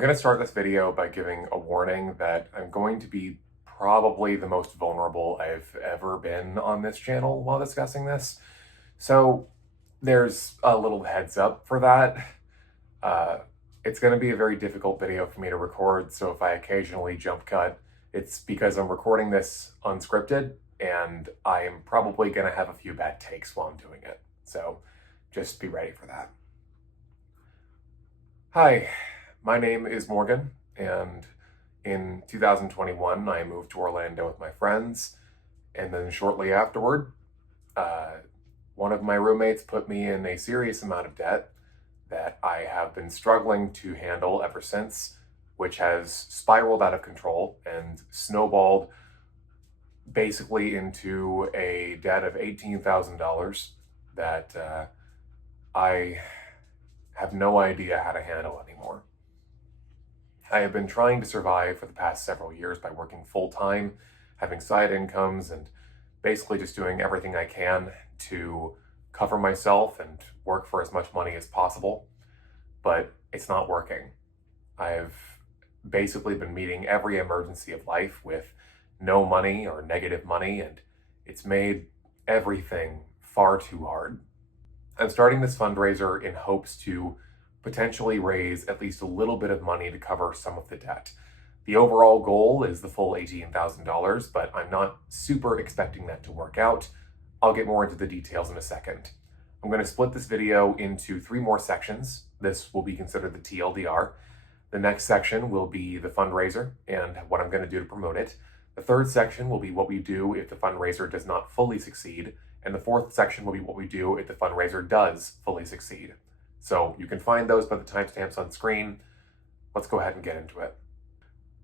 going to start this video by giving a warning that I'm going to be probably the most vulnerable I've ever been on this channel while discussing this. So there's a little heads up for that. Uh, it's going to be a very difficult video for me to record, so if I occasionally jump cut, it's because I'm recording this unscripted and I am probably going to have a few bad takes while I'm doing it. So just be ready for that. Hi, my name is Morgan, and in 2021, I moved to Orlando with my friends, and then shortly afterward, one of my roommates put me in a serious amount of debt that I have been struggling to handle ever since, which has spiraled out of control and snowballed basically into a debt of $18,000 that I have no idea how to handle anymore. I have been trying to survive for the past several years by working full-time, having side incomes, and basically just doing everything I can to cover myself and work for as much money as possible, but it's not working. I've basically been meeting every emergency of life with no money or negative money, and it's made everything far too hard. I'm starting this fundraiser in hopes to potentially raise at least a little bit of money to cover some of the debt. The overall goal is the full $18,000, but I'm not super expecting that to work out. I'll get more into the details in a second. I'm going to split this video into 3 more sections. This will be considered the TLDR. The next section will be the fundraiser and what I'm going to do to promote it. The third section will be what we do if the fundraiser does not fully succeed. And the fourth section will be what we do if the fundraiser does fully succeed. So you can find those by the timestamps on screen. Let's go ahead and get into it.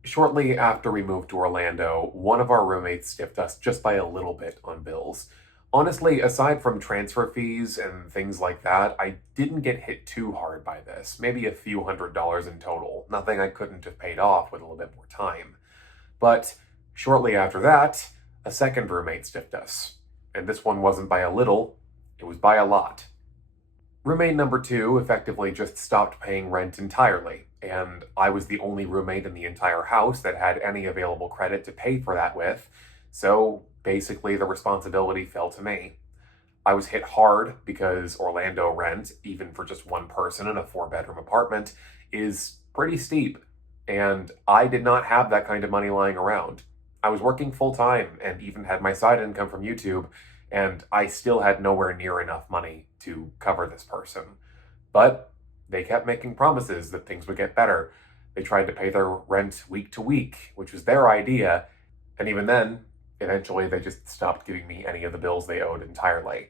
Shortly after we moved to Orlando, one of our roommates stiffed us just by a little bit on bills. Honestly, aside from transfer fees and things like that, I didn't get hit too hard by this. Maybe a few $100s in total. Nothing I couldn't have paid off with a little bit more time. But shortly after that, a second roommate stiffed us. And this one wasn't by a little, it was by a lot. Roommate number 2 effectively just stopped paying rent entirely, and I was the only roommate in the entire house that had any available credit to pay for that with, so basically the responsibility fell to me. I was hit hard because Orlando rent, even for just one person in a 4-bedroom apartment, is pretty steep, and I did not have that kind of money lying around. I was working full-time and even had my side income from YouTube, and I still had nowhere near enough money to cover this person. But they kept making promises that things would get better. They tried to pay their rent week to week, which was their idea, and even then, eventually they just stopped giving me any of the bills they owed entirely.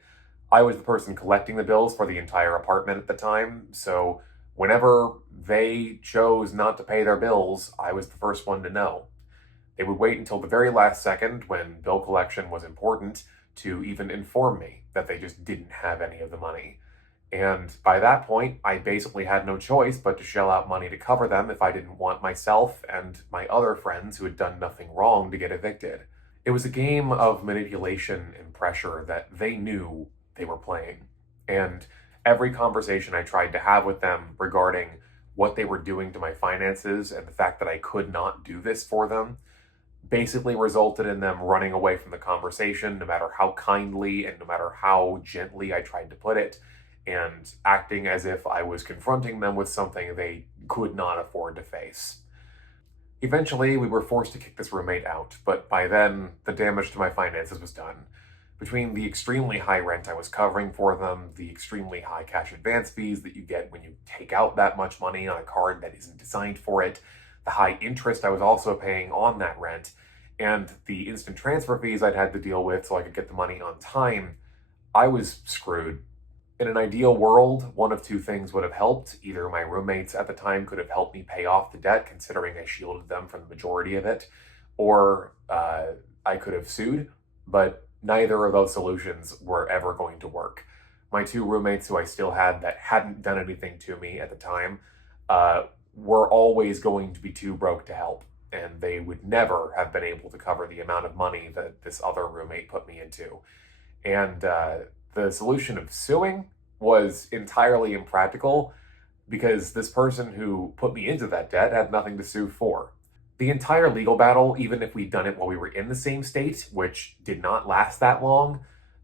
I was the person collecting the bills for the entire apartment at the time, so whenever they chose not to pay their bills, I was the first one to know. They would wait until the very last second, when bill collection was important, to even inform me that they just didn't have any of the money. And by that point, I basically had no choice but to shell out money to cover them if I didn't want myself and my other friends who had done nothing wrong to get evicted. It was a game of manipulation and pressure that they knew they were playing. And every conversation I tried to have with them regarding what they were doing to my finances and the fact that I could not do this for them basically resulted in them running away from the conversation, no matter how kindly and no matter how gently I tried to put it, and acting as if I was confronting them with something they could not afford to face. Eventually, we were forced to kick this roommate out, but by then, the damage to my finances was done. Between the extremely high rent I was covering for them, the extremely high cash advance fees that you get when you take out that much money on a card that isn't designed for it, the high interest I was also paying on that rent, and the instant transfer fees I'd had to deal with so I could get the money on time, I was screwed. In an ideal world, one of 2 things would have helped. Either my roommates at the time could have helped me pay off the debt, considering I shielded them from the majority of it, or I could have sued, but neither of those solutions were ever going to work. My 2 roommates who I still had that hadn't done anything to me at the time were always going to be too broke to help, and they would never have been able to cover the amount of money that this other roommate put me into. And the solution of suing was entirely impractical, because this person who put me into that debt had nothing to sue for. The entire legal battle, even if we'd done it while we were in the same state, which did not last that long,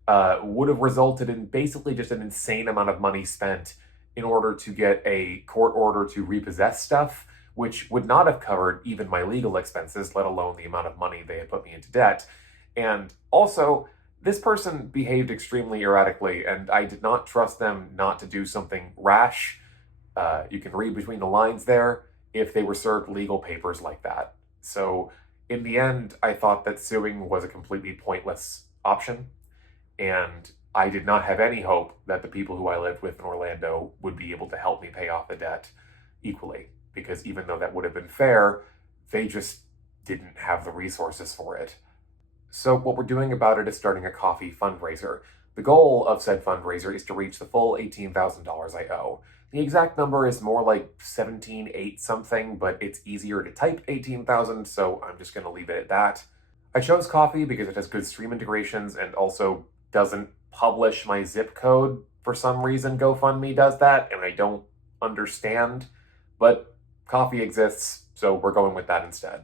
would have resulted in basically just an insane amount of money spent in order to get a court order to repossess stuff, which would not have covered even my legal expenses, let alone the amount of money they had put me into debt. And also, this person behaved extremely erratically, and I did not trust them not to do something rash. You can read between the lines there if they were served legal papers like that. So, in the end, I thought that suing was a completely pointless option, and I did not have any hope that the people who I lived with in Orlando would be able to help me pay off the debt equally, because even though that would have been fair, they just didn't have the resources for it. So what we're doing about it is starting a coffee fundraiser. The goal of said fundraiser is to reach the full $18,000 I owe. The exact number is more like 17.8 something, but it's easier to type 18,000, so I'm just going to leave it at that. I chose coffee because it has good stream integrations and also doesn't publish my zip code. For some reason, GoFundMe does that, and I don't understand, but coffee exists, so we're going with that instead.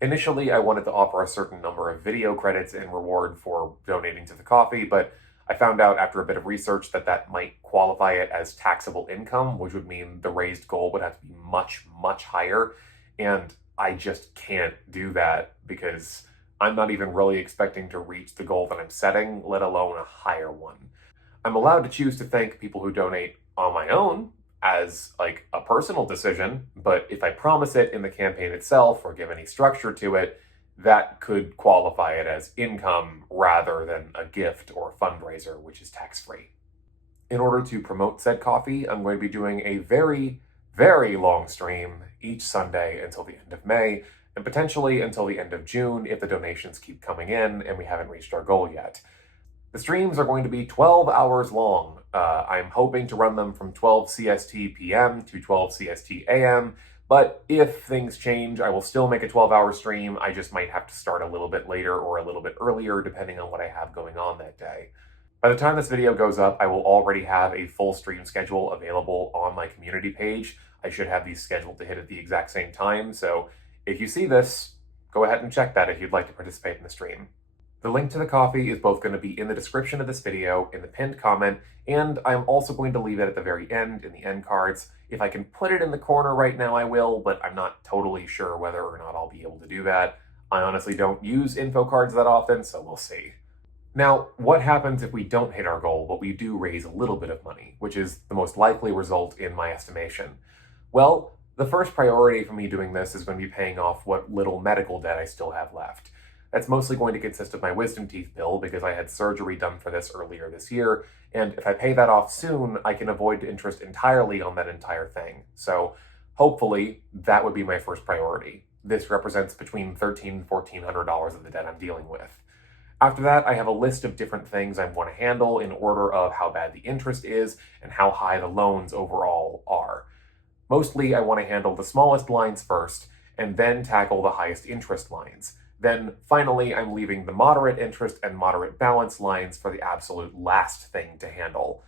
Initially, I wanted to offer a certain number of video credits in reward for donating to the coffee, but I found out after a bit of research that that might qualify it as taxable income, which would mean the raised goal would have to be much, much higher. And I just can't do that because I'm not even really expecting to reach the goal that I'm setting, let alone a higher one. I'm allowed to choose to thank people who donate on my own as like a personal decision, but if I promise it in the campaign itself or give any structure to it, that could qualify it as income rather than a gift or fundraiser, which is tax-free. In order to promote said coffee, I'm going to be doing a very, very long stream each Sunday until the end of May, and potentially until the end of June if the donations keep coming in and we haven't reached our goal yet. The streams are going to be 12 hours long. I'm hoping to run them from 12 CST PM to 12 CST AM, but if things change, I will still make a 12-hour stream. I just might have to start a little bit later or a little bit earlier, depending on what I have going on that day. By the time this video goes up, I will already have a full stream schedule available on my community page. I should have these scheduled to hit at the exact same time, so if you see this, go ahead and check that if you'd like to participate in the stream. The link to the coffee is both going to be in the description of this video, in the pinned comment, and I'm also going to leave it at the very end in the end cards. If I can put it in the corner right now, I will, but I'm not totally sure whether or not I'll be able to do that. I honestly don't use info cards that often, so we'll see. Now, what happens if we don't hit our goal, but we do raise a little bit of money, which is the most likely result in my estimation? Well, the first priority for me doing this is going to be paying off what little medical debt I still have left. That's mostly going to consist of my wisdom teeth bill because I had surgery done for this earlier this year, and if I pay that off soon, I can avoid interest entirely on that entire thing. So hopefully that would be my first priority. This represents between $1,300 and $1,400 of the debt I'm dealing with. After that, I have a list of different things I want to handle in order of how bad the interest is and how high the loans overall are. Mostly, I want to handle the smallest lines first, and then tackle the highest interest lines. Then, finally, I'm leaving the moderate interest and moderate balance lines for the absolute last thing to handle.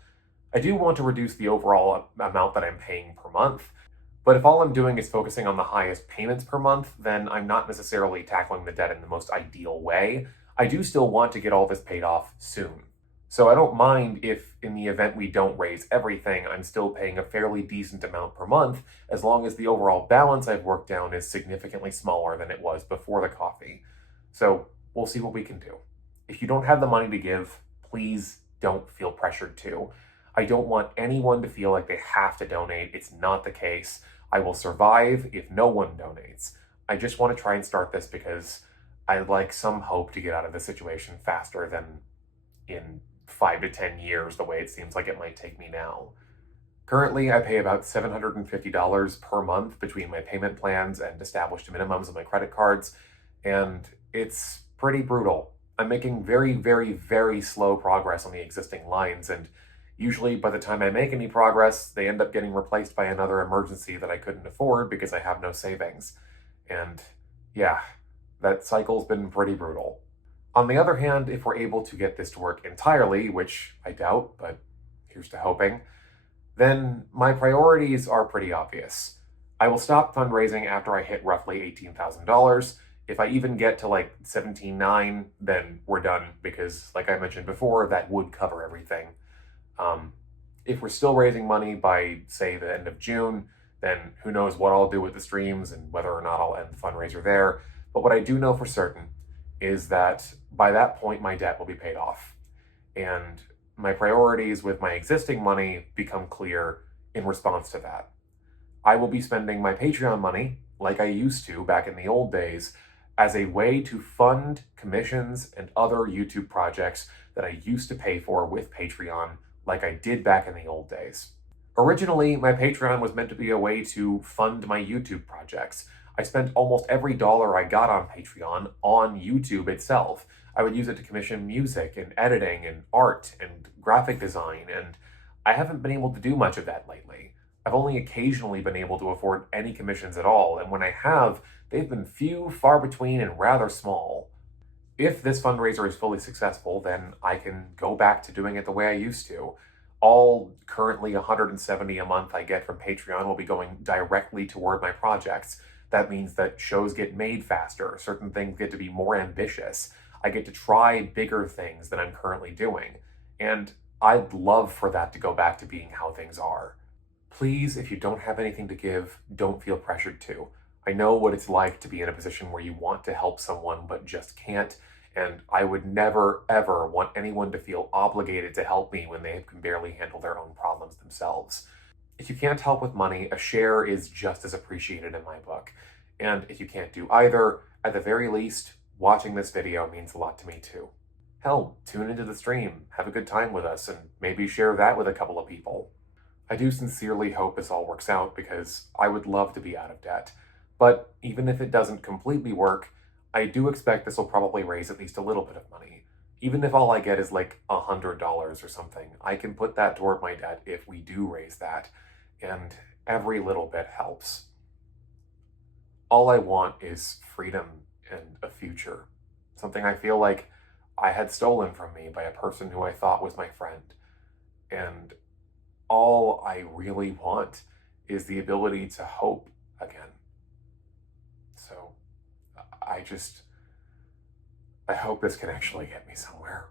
I do want to reduce the overall amount that I'm paying per month, but if all I'm doing is focusing on the highest payments per month, then I'm not necessarily tackling the debt in the most ideal way. I do still want to get all this paid off soon. So I don't mind if, in the event we don't raise everything, I'm still paying a fairly decent amount per month, as long as the overall balance I've worked down is significantly smaller than it was before the coffee. So we'll see what we can do. If you don't have the money to give, please don't feel pressured to. I don't want anyone to feel like they have to donate. It's not the case. I will survive if no one donates. I just want to try and start this because I'd like some hope to get out of this situation faster than in 5 to 10 years, the way it seems like it might take me now. Currently, I pay about $750 per month between my payment plans and established minimums on my credit cards, and it's pretty brutal. I'm making very, very, very slow progress on the existing lines, and usually by the time I make any progress, they end up getting replaced by another emergency that I couldn't afford because I have no savings. And yeah, that cycle's been pretty brutal. On the other hand, if we're able to get this to work entirely, which I doubt, but here's to hoping, then my priorities are pretty obvious. I will stop fundraising after I hit roughly $18,000. If I even get to like 17.9, then we're done because, like I mentioned before, that would cover everything. If we're still raising money by, say, the end of June, then who knows what I'll do with the streams and whether or not I'll end the fundraiser there. But what I do know for certain is that by that point, my debt will be paid off. And my priorities with my existing money become clear in response to that. I will be spending my Patreon money, like I used to back in the old days, as a way to fund commissions and other YouTube projects that I used to pay for with Patreon, like I did back in the old days. Originally, my Patreon was meant to be a way to fund my YouTube projects. I spent almost every dollar I got on Patreon on YouTube itself. I would use it to commission music and editing and art and graphic design, and I haven't been able to do much of that lately. I've only occasionally been able to afford any commissions at all, and when I have, they've been few, far between, and rather small. If this fundraiser is fully successful, then I can go back to doing it the way I used to. All currently $170 a month I get from Patreon will be going directly toward my projects. That means that shows get made faster, certain things get to be more ambitious. I get to try bigger things than I'm currently doing. And I'd love for that to go back to being how things are. Please, if you don't have anything to give, don't feel pressured to. I know what it's like to be in a position where you want to help someone but just can't, and I would never, ever want anyone to feel obligated to help me when they can barely handle their own problems themselves. If you can't help with money, a share is just as appreciated in my book. And if you can't do either, at the very least, watching this video means a lot to me too. Hell, tune into the stream, have a good time with us, and maybe share that with a couple of people. I do sincerely hope this all works out because I would love to be out of debt. But even if it doesn't completely work, I do expect this will probably raise at least a little bit of money. Even if all I get is like $100 or something, I can put that toward my debt if we do raise that, and every little bit helps. All I want is freedom and a future, something I feel like I had stolen from me by a person who I thought was my friend. And all I really want is the ability to hope again. So I hope this can actually get me somewhere.